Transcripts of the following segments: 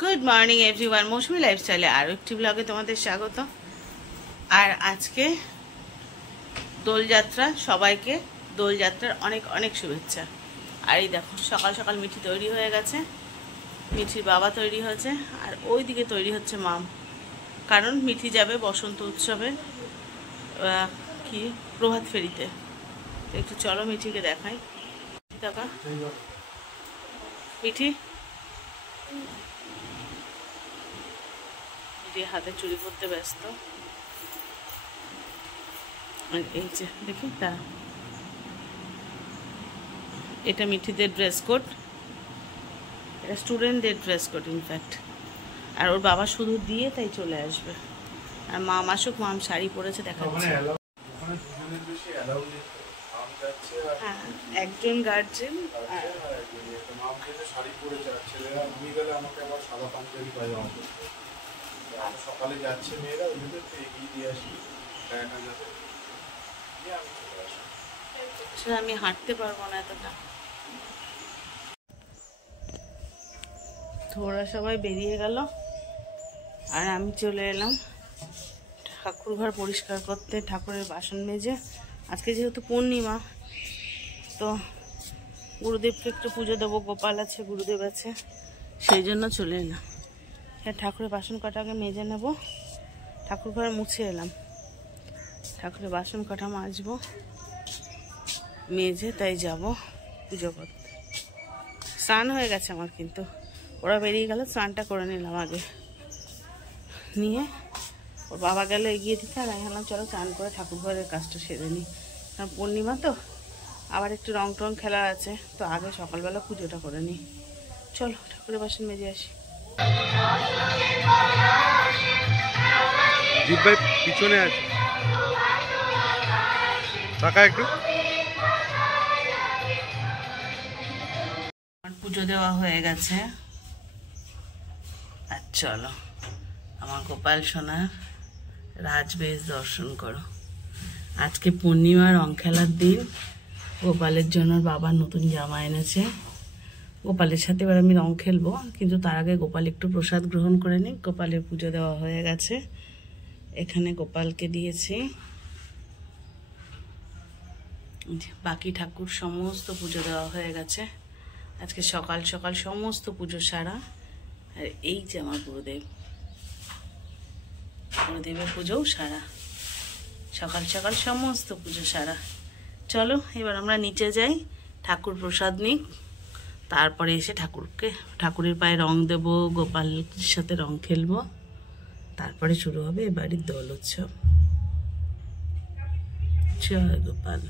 Good morning everyone, মৌসুমি লাইফস্টাইলে আরও একটি ব্লগে তোমাদের স্বাগত। আর আজকে দোলযাত্রা, সবাইকে দোলযাত্রার অনেক অনেক শুভেচ্ছা। আর এই দেখো সকাল সকাল মিঠি তৈরি হয়ে গেছে, মিঠির বাবা তৈরি হয়েছে, আর ওই দিকে তৈরি হচ্ছে মাম, কারণ মিঠি যাবে বসন্ত উৎসবে কি প্রভাত ফেরিতে। একটু চলো মিঠিকে দেখাই। দেখা মিঠি হাতে চুরি করতে ব্যস্ত। আর এই যে দেখি তা এটা মিঠিদের ড্রেস কোড, এটা স্টুডেন্টদের ড্রেস কোড ইনফ্যাক্ট। আর ওর বাবা শুধু দিয়ে তাই চলে আসবে। আর মাম আসুক, মাম শাড়ি পরেছে দেখাচ্ছে। হ্যাঁ, একজন গার্জেন সকালে যাচ্ছে মেয়েরা, ওইদের তো এগিয়ে দিয়ে আসি। আমি হাঁটতে পারবো না এতটা। ওরা সবাই বেরিয়ে গেল আর আমি চলে এলাম ঠাকুর ঘর পরিষ্কার করতে, ঠাকুরের বাসন মেজে। আজকে যেহেতু পূর্ণিমা, তো গুরুদেবকে একটু পুজো দেবো, গোপাল আছে, গুরুদেব আছে, সেই জন্য চলে এলাম। ঠাকুরের বাসন কটা আগে মেজে নেব। ঠাকুর ঘরে মুছে এলাম, ঠাকুরের বাসন কটা মাজবো, মেজে তাই যাব পুজো করতে। স্নান হয়ে গেছে আমার, কিন্তু ওরা বেরিয়ে গেল, স্নানটা করে নিলাম আগে, নিয়ে ওর বাবা গেল এগিয়ে দিতে। আর আমি বললাম চলো স্নান করে ঠাকুর ঘরের কাজটা সেরে নিই, কারণ পূর্ণিমা তো আবার একটু রং টং খেলা আছে, তো আগে সকালবেলা পুজোটা করে নিই। চলো ঠাকুরের বাসন মেজে আসি। পিছনে আছে টাকা একটু। পুজো দেওয়া হয়ে গেছে, আর চলো আমার গোপাল সোনার রাজবেশ দর্শন করো। আজকে পূর্ণিমা, রং খেলার দিন। গোপালের জন্য বাবা নতুন জামা এনেছে। গোপালের সাথে এবার আমি রং খেলবো, কিন্তু তার আগে গোপাল একটু প্রসাদ গ্রহণ করে নিই। গোপালের পুজো দেওয়া হয়ে গেছে, এখানে গোপালকে দিয়েছি। বাকি ঠাকুর সমস্ত পুজো দেওয়া হয়ে গেছে। আজকে সকাল সকাল সমস্ত পুজো সারা। আর এই যে আমার গুরুদেব, গুরুদেবের পুজোও সারা, সকাল সকাল সমস্ত পুজো সারা। চলো এবার আমরা নিচে যাই, ঠাকুর প্রসাদ নিই, তারপরে এসে ঠাকুরের পায়ে রং দেব, গোপালের সাথে রং খেলবো, তারপরে শুরু হবে এ বাড়ির দোল উৎসব। জয় গোপাল।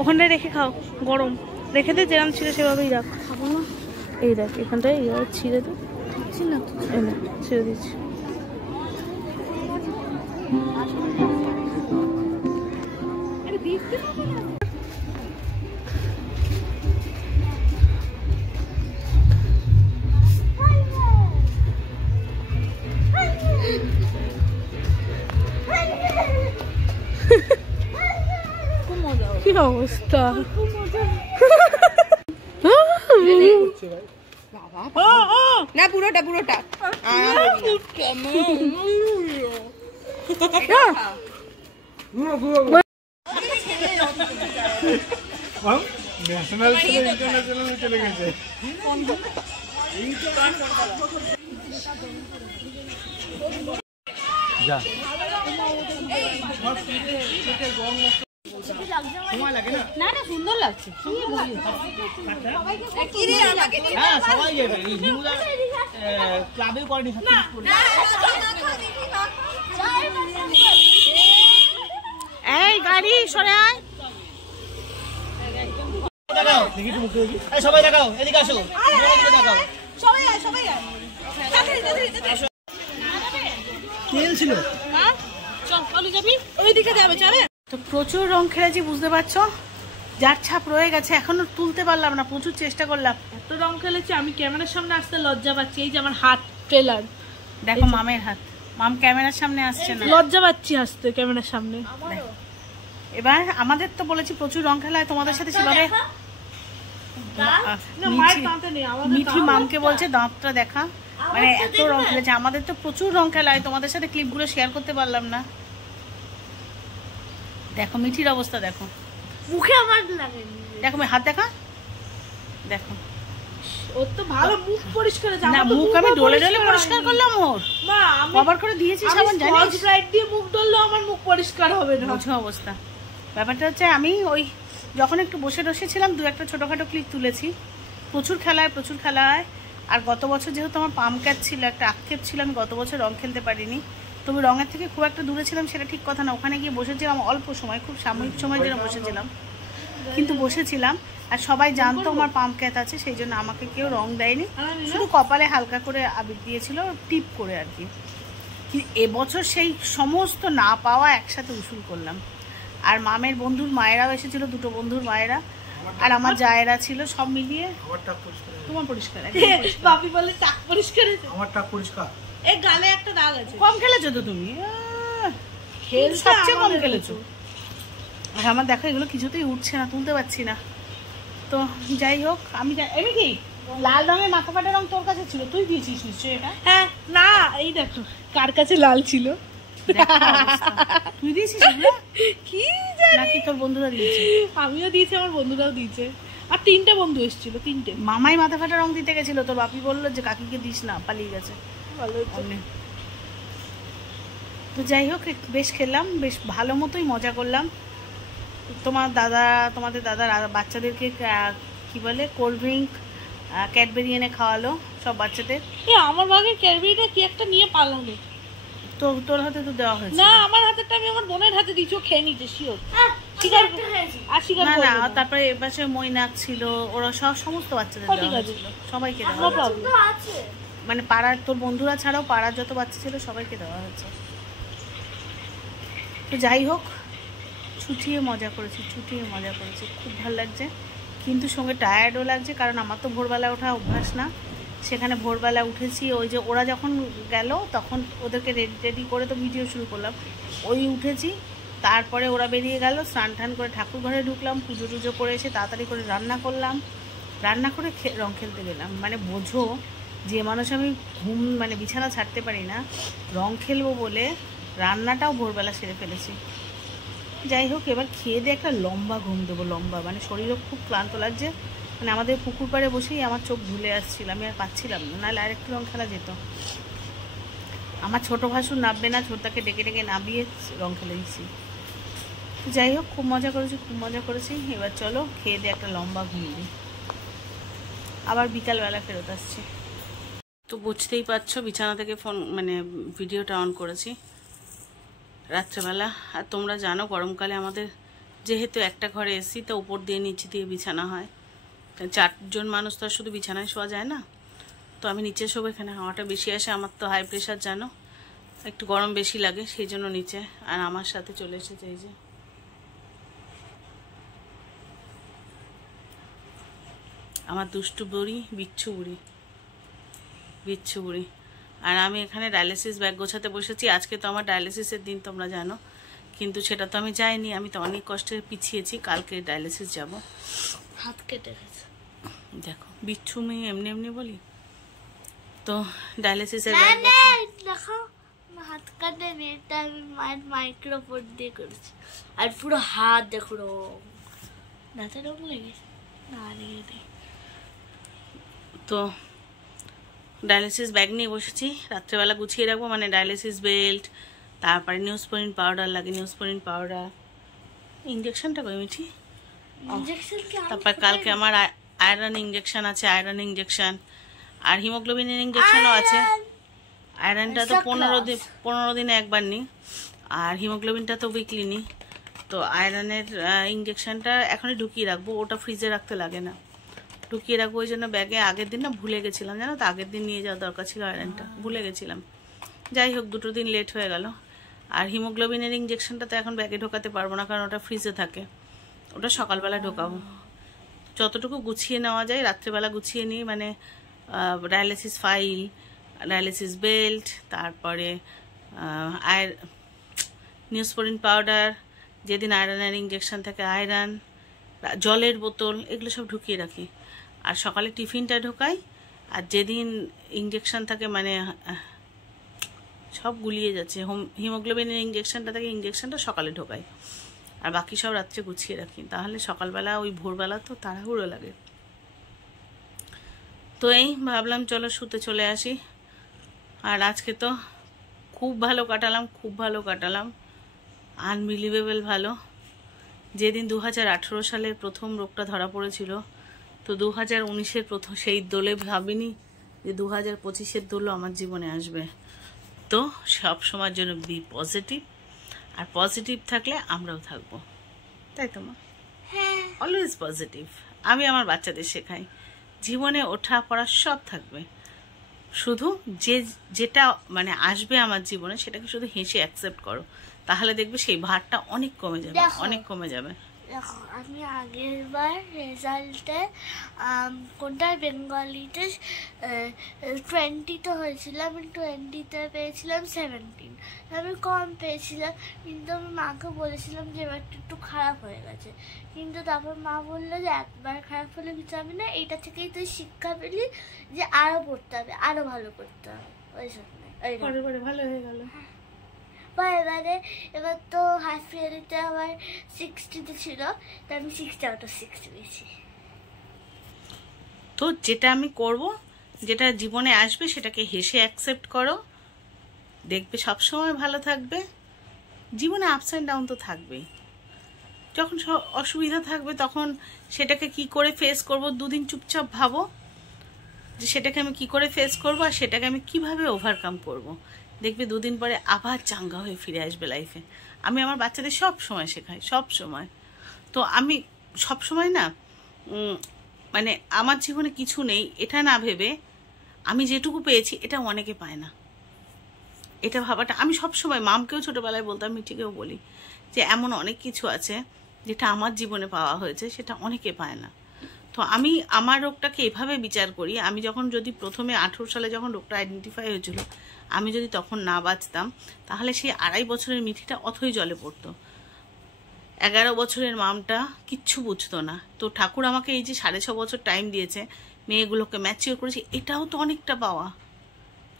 ওখানটায় রেখে খাও, গরম রেখে দে, যেরকম ছিল সেভাবেই রাখ। খাবো না, এই দেখ এখানটায় ছিঁড়ে দে, ছিঁড়ে দিচ্ছি। অবস্থা। না পুরোটা পুরোটা ন্যাশনাল থেকে ইন্টারন্যাশনাল চলে গেছে। যা না না সুন্দর লাগছে। হ্যাঁ সবাই যাবে এই হিমুদা ক্লাবেও করেনি। এই গাড়ি সরে আয়। দেখাও দেখি একটু মুখে দেখি। এই সবাই দেখাও, এদিকে আসো, এদিকে দেখাও। সবাই আয় সবাই আয় তেল ছিল ওইদিকে যাবে চলে। তো প্রচুর রং খেলেছি বুঝতে পারছো, যার ছাপ রয়ে গেছে, এখনো তুলতে পারলাম না, প্রচুর চেষ্টা করলাম। এত রং খেলেছি আমি ক্যামেরার সামনে আসতে লজ্জা পাচ্ছি। এই যে আমার হাত ট্রেলার, দেখো মামের হাত, মাম ক্যামেরার সামনে আসছে না, লজ্জা পাচ্ছি আসতে ক্যামেরার সামনে। এবার আমাদের তো বলেছি প্রচুর রং খেলা হয়, তোমাদের সাথে সেভাবে মিঠি মামকে বলছে দাঁতটা দেখা, মানে এত রং খেলেছে। আমাদের তো প্রচুর রং খেলা হয়, তোমাদের সাথে ক্লিপগুলো শেয়ার করতে পারলাম না। দেখো মিঠির অবস্থা দেখো, মুখে আমার লাগেনি। দেখো হাত দেখা, দেখো ওর তো ভালো মুখ পরিষ্কার আছে। না মুখ আমি ডলে ডলে পরিষ্কার করলাম, ওর মা আমি কভার করে দিয়েছি সাবান, জানিস স্কচ ব্রাইট দিয়ে মুখ ধরলে আমার মুখ পরিষ্কার হবে না। বুঝো অবস্থা। ব্যাপারটা হচ্ছে আমি ওই যখন একটু বসে ছিলাম দু একটা ছোটোখাটো ক্লিপ তুলেছি। প্রচুর খেলা হয়, প্রচুর খেলা হয়। আর গত বছর যেহেতু আমার পাম ক্যাচ ছিল, একটা আক্ষেপ ছিল, আমি গত বছর রং খেলতে পারিনি। তবে রঙের থেকে খুব একটা দূরে ছিলাম সেটা ঠিক কথা না, ওখানে গিয়ে বসেছিলাম অল্প সময়, খুব সাময়িক সময় জন্য বসেছিলাম, কিন্তু বসেছিলাম। আর সবাই জানতো আমার পাম ক্যাচ আছে, সেই জন্য আমাকে কেউ রং দেয়নি, শুধু কপালে হালকা করে আবির দিয়েছিল টিপ করে আর কি। এবছর সেই সমস্ত না পাওয়া একসাথে উসুল করলাম। আর মামের বন্ধুর মায়েরাও এসেছিল, দুটো বন্ধুর মায়েরা, আর আমার জায়েরা ছিল, সব মিলিয়ে তোমার পরিষ্কার। বাপি বলে টাক পরিষ্কার আছে, আমার টাক পরিষ্কার। এই গালে একটা দাগ আছে। কম খেলেছো তো তুমি, সবচেয়ে কম খেলেছো। আর আমার দেখো এগুলো কিছুতেই উঠছে না, তুলতে পারছি না। তো যাই হোক, আমি কি লাল রঙের মাথা ফাটা রং তোর কাছে ছিল, তুই দিয়েছিস নিশ্চয়ই এটা? হ্যাঁ না এই দেখো কার কাছে লাল ছিল, তুই দিয়েছিস কি জানি নাকি তোর বন্ধুরা দিয়েছে? আমিও দিয়েছি, আমার বন্ধুরাও দিয়েছে, আর তিনটে বন্ধু এসেছিল, তিনটে। মামাই মাথা ফাটা রং দিতে গেছিল, তোর বাপি বললো যে কাকিকে দিস না, পালিয়ে গেছে। ভালো তো যাই হোক বেশ খেললাম, বেশ ভালো মতোই মজা করলাম। তোমাদের দাদা বাচ্চাদেরকে কি বলে কোল্ড ড্রিঙ্ক ক্যাডবেরি এনে খাওয়ালো সব বাচ্চাদের। আমার ভাগে ক্যাডবেরিটা কি একটা নিয়ে পালালো। তো তোর হাতে তো দেওয়া হয়েছে না, আমার হাতেরটা আমি আমার বোনের হাতে দিয়েছি, ও খেয়ে নিতে শিওর। স্বীকার না না, তারপরে এপাশে মইনাক ছিল, ওরা সমস্ত বাচ্চাদের দেওয়া হয়েছিল, সবাইকে দেওয়া হয়েছে। মানে পাড়ার তোর বন্ধুরা ছাড়াও পাড়ার যত বাচ্চা ছিল সবাইকে দেওয়া হয়েছে। তো যাই হোক ছুটিয়ে মজা করেছি, খুব ভালো লাগছে, কিন্তু সঙ্গে টায়ার্ডও লাগছে, কারণ আমার তো ভোরবেলা ওঠা অভ্যাস না। সেখানে ভোরবেলা উঠেছি, ওই যে ওরা যখন গেল তখন ওদেরকে রেডি করে তো ভিডিও শুরু করলাম, ওই উঠেছি, তারপরে ওরা বেরিয়ে গেল, স্নান টান করে ঠাকুর ঘরে ঢুকলাম, পুজো টুজো করে এসে তাড়াতাড়ি করে রান্না করলাম, রান্না করে রং খেলতে গেলাম। মানে বোঝো যে মানুষ আমি মানে বিছানা ছাড়তে পারি না, রং খেলবো বলে রান্নাটাও ভোরবেলা সেরে ফেলেছি। যাই হোক এবার খেয়ে দিয়ে একটা লম্বা ঘুম দেবো, লম্বা, মানে শরীরও খুব ক্লান্ত লাগছে। মানে আমাদের পুকুর পাড়ে বসেই আমার চোখ ঝুলে আসছিল, আমি আর পাচ্ছিলাম না, নাহলে আরেকটু রং খেলা যেত। আমার ছোটো ভাসুর নামবে না, ছোটটাকে ডেকে ডেকে নামিয়ে রং খেলে দিচ্ছি। যাই হোক খুব মজা করেছি। এবার চলো খেয়ে দিয়ে একটা লম্বা ঘুম দিই, আবার বিকালবেলা ফেরত আসছি। তো বুঝতেই পারছো বিছানা থেকে মানে ভিডিওটা অন করেছি রাত্রেবেলা। আর তোমরা জানো গরমকালে আমাদের যেহেতু একটা ঘরে এসি, তো উপর দিয়ে নিচে দিয়ে বিছানা হয়, 4 মানুষ তো আর শুধু বিছানায় শোয়া যায় না। তো আমি নিচে শোবো, এখানে হাওয়াটা বেশি আসে, আমার তো হাই প্রেশার জানো, একটু গরম বেশি লাগে, সেই জন্য নিচে। আর আমার সাথে চলে এসেছে এই যে আমার দুষ্টু বুড়ি, বিচ্ছু বুড়ি। আর আমি এখানে ডায়ালিসিস ব্যাগ গোছাতে বসেছি। আজকে তো আমার ডায়ালিসিসের দিন, তোমরা জানো, কিন্তু সেটা তো আমি যাইনি, আমি তো অনেক কষ্টে পিছিয়েছি। কালকে ডায়ালিসিস যাব। হাত কেটে গেছে। দেখো বিচ্ছু মেয়ে এমনি এমনি বলি তো। ডায়ালিসিসের দেখো হাত কাটে নিয়ে আমি মায়ের মাইক্রোফোন দিয়ে করেছি। আর পুরো হাত দেখো দাঁতে রং লেগেছে না লেগে। তো ডায়ালিসিস ব্যাগ নিয়ে বসেছি, রাত্রেবেলা গুছিয়ে রাখবো, মানে ডায়ালিসিস বেল্ট, তারপরে নিউজপোরিন পাউডার লাগে, নিউজপোরিন পাউডার, ইঞ্জেকশনটা কই মিঠি, তারপর কালকে আমার আয়রন ইঞ্জেকশন আছে, আয়রন ইঞ্জেকশন, আর হিমোগ্লোবিনের ইঞ্জেকশনও আছে। আয়রনটা তো 15 দিনে একবার নিই, আর হিমোগ্লোবিনটা তো উইকলি নিই। তো আয়রনের ইঞ্জেকশনটা এখনই ঢুকিয়ে রাখবো, ওটা ফ্রিজে রাখতে লাগে না, ঢুকিয়ে রাখবো। ওই জন্য ব্যাগে আগের দিন না ভুলে গেছিলাম, জানো তো, আগের দিন নিয়ে যাওয়া দরকার ছিল আয়রনটা, ভুলে গেছিলাম। যাই হোক 2 দিন লেট হয়ে গেল। আর হিমোগ্লোবিনের ইঞ্জেকশনটা তো এখন ব্যাগে ঢোকাতে পারবো না, কারণ ওটা ফ্রিজে থাকে, ওটা সকালবেলা ঢোকাবো। যতটুকু গুছিয়ে নেওয়া যায় রাত্রেবেলা গুছিয়ে নিই, মানে ডায়ালিসিস ফাইল, ডায়ালিসিস বেল্ট, তারপরে নিউজপোরিন পাউডার, যেদিন আয়রনের ইঞ্জেকশন থাকে আয়রন, জলের বোতল, এগুলো সব ঢুকিয়ে রাখি। আর সকালে টিফিনটা ঢোকাই, আর যেদিন ইঞ্জেকশন থাকে, মানে সব গুলিয়ে যাচ্ছে, হিমোগ্লোবিনের ইঞ্জেকশনটা থাকে, ইঞ্জেকশনটা সকালে ঢোকাই, আর বাকি সব রাত্রে গুছিয়ে রাখি। তাহলে সকালবেলা ওই ভোরবেলা তো তাড়াহুড়ো লাগে। তো এই ভাবলাম চলো শুতে চলে আসি। আর আজকে তো খুব ভালো কাটালাম, আনবিলিভেবল ভালো। যেদিন 2018 সালের প্রথম রোগটা ধরা পড়েছিল, তো 2019-এর প্রথম সেই দোলে ভাবিনি যে 2025-এর দোলও আমার জীবনে আসবে। তো সব সময়ের জন্য বি পজিটিভ, আর পজিটিভ থাকলে আমরাও থাকবো, তাই তো মা? Always positive. আমি আমার বাচ্চাদের শেখাই জীবনে ওঠা পড়া সব থাকবে, শুধু যেটা মানে আসবে আমার জীবনে সেটাকে শুধু হেসে অ্যাকসেপ্ট করো, তাহলে দেখবে সেই ভারটা অনেক কমে যাবে। দেখো আমি আগের বার রেজাল্টে কোনটায় বেঙ্গলিতে 20 হয়েছিল, আমি 20-তে পেয়েছিলাম 17, আমি কম পেয়েছিলাম। কিন্তু আমি মাকে বলেছিলাম যে এবারটা একটু খারাপ হয়ে গেছে, কিন্তু তারপর মা বললো যে একবার খারাপ হলে কিছু হবে না, এইটা থেকেই তুই শিক্ষা পেলি যে আরও পড়তে হবে, আরও ভালো করতে হবে, ওই জন্য ভালো হয়ে গেল। বা এবার তো হাফ ইয়ারিতে আমার 60-তে ছিল, তো আমি 60 out of 60 পেয়েছি। তো যেটা আমি করব, যেটা জীবনে আসবে সেটাকে হেসে অ্যাকসেপ্ট করো, দেখবে সবসময় ভালো থাকবে। জীবনে আপস অ্যান্ড ডাউন তো থাকবেই, যখন অসুবিধা থাকবে তখন সেটাকে কি করে ফেস করব, 2 দিন চুপচাপ ভাবো যে সেটাকে আমি কি করে ফেস করব, আর সেটাকে আমি কিভাবে ওভারকাম করব। দেখবে 2 দিন পরে আবার চাঙ্গা হয়ে ফিরে আসবে লাইফে। আমি আমার বাচ্চাদের সব সময় শেখাই, সব সময়। তো আমি সব সময় না মানে আমার জীবনে কিছু নেই এটা না ভেবে আমি যেটুকু পেয়েছি এটা অনেকে পায় না, এটা ভাবাটা আমি সব সময় মামকেও ছোটবেলায় বলতাম, মিঠিকেও বলি যে এমন অনেক কিছু আছে যেটা আমার জীবনে পাওয়া হয়েছে সেটা অনেকে পায় না। তো আমি আমার রোগটাকে এভাবে বিচার করি, আমি যখন যদি প্রথমে 18 সালে যখন রোগটা আইডেন্টিফাই হয়েছিল, আমি যদি তখন না বাঁচতাম তাহলে সেই 2.5 বছরের মিঠিটা অথই জলে পড়তো, 11 বছরের মামটা কিচ্ছু বুঝতো না। তো ঠাকুর আমাকে এই যে 6.5 বছর টাইম দিয়েছে, মেয়েগুলোকে ম্যাচিওর করেছে, এটাও তো অনেকটা পাওয়া।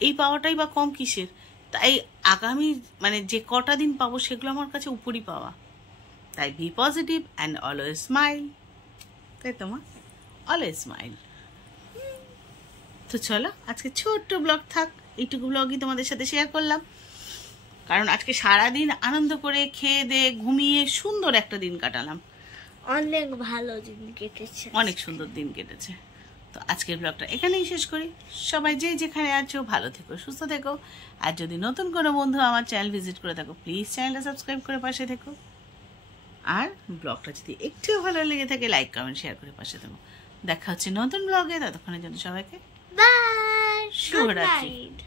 এই পাওয়াটাই বা কম কিসের? তাই আগামী মানে যে কটা দিন পাবো সেগুলো আমার কাছে উপরই পাওয়া। তাই be positive and always smile, তাই তো মা? Always smile. তো চলো আজকে ছোট্ট ব্লগ থাক, এইটুকু ব্লগই তোমাদের সাথে শেয়ার করলাম, কারণ আজকে সারাদিন আনন্দ করে খেয়ে দিয়ে ঘুমিয়ে সুন্দর একটা দিন কাটালাম, অনেক ভালো দিন কেটেছে, অনেক সুন্দর দিন কেটেছে। তো আজকের ব্লগটা এখানেই শেষ করি। সবাই যে যেখানে আছো ভালো থেকো, সুস্থ থেকো। আর যদি নতুন কোনো বন্ধু আমার চ্যানেল ভিজিট করে থাকো, প্লিজ চ্যানেলটা সাবস্ক্রাইব করে পাশে থেকো। আর ব্লগটা যদি একটু ভালো লেগে থাকে লাইক কমেন্ট শেয়ার করে পাশে থেকো। দেখা হচ্ছে নতুন ব্লগে, ততক্ষণের জন্য সবাইকে বাই, শুভরাত্রি। Good night.